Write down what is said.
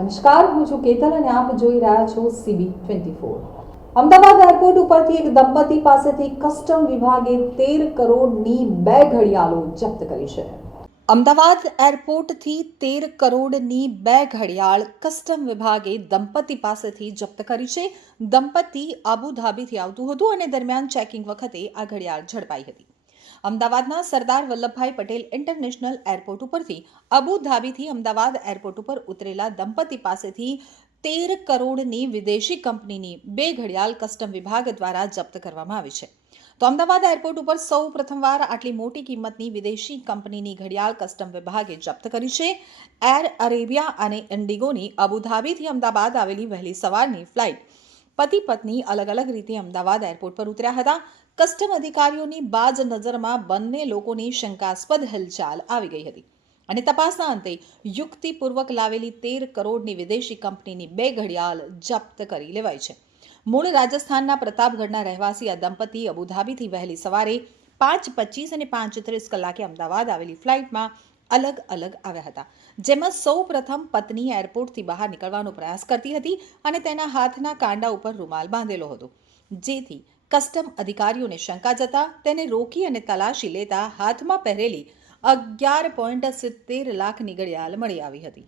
નમસ્કાર, હું છું કેતલ અને આપ જોઈ રહ્યા છો CB twenty four Ahmedabad airport ઉપરથી એક દંપતી પાસેથી કસ્ટમ વિભાગે તેર કરોડની બે ઘડિયાળો જપ્ત કરી છે. અમદાવાદ એરપોર્ટથી તેર કરોડની બે ઘડિયાળ કસ્ટમ વિભાગે દંપતી પાસેથી જપ્ત કરી છે. દંપતી આબુધાબીથી આવતું હતું અને દરમિયાન ચેકિંગ વખતે આ ઘડિયાળ ઝડપાઈ હતી. અમદાવાદના સરદાર વલ્લભભાઈ પટેલ ઇન્ટરનેશનલ એરપોર્ટ ઉપરથી અબુધાબીથી અમદાવાદ એરપોર્ટ ઉપર ઉતરેલા દંપતી પાસેથી તેર કરોડની વિદેશી કંપનીની બે ઘડિયાળ કસ્ટમ વિભાગ દ્વારા જપ્ત કરવામાં આવી છે. તો અમદાવાદ એરપોર્ટ ઉપર સૌ પ્રથમવાર આટલી મોટી કિંમતની વિદેશી કંપનીની ઘડિયાળ કસ્ટમ વિભાગે જપ્ત કરી છે. એર અરેબિયા અને ઇન્ડિગોની અબુધાબીથી અમદાવાદ આવેલી વહેલી સવારની ફ્લાઇટ પતિ પત્ની અલગ અલગ રીતે અમદાવાદ એરપોર્ટ પર ઉતર્યા હતા. કસ્ટમ અધિકારીઓની બાજ નજરમાં બંને લોકોની શંકાસ્પદ હલચાલ આવી ગઈ હતી. અને તપાસના અંતે યુક્તિપૂર્વક લાવેલી તેર કરોડની વિદેશી કંપનીની બે ઘડિયાળ જપ્ત કરી લેવાઈ છે. મૂળ રાજસ્થાનના પ્રતાપગઢના રહેવાસી આ દંપતી અબુધાબીથી વહેલી સવારે પાંચ પચીસ અને પાંચ ત્રીસ કલાકે અમદાવાદ આવેલી ફ્લાઇટમાં અલગ અલગ આવ્યા હતા. જેમાં સૌ પ્રથમ પત્ની એરપોર્ટથી બહાર નીકળવાનો પ્રયાસ કરતી હતી અને તેના હાથના કાંડા ઉપર રૂમાલ બાંધેલો હતો. જેથી કસ્ટમ અધિકારીઓને શંકા જતા તેને રોકી અને તલાશી લેતા હાથમાં પહેરેલી અગિયાર પોઈન્ટ સિત્તેર લાખની ઘડિયાળ મળી આવી હતી.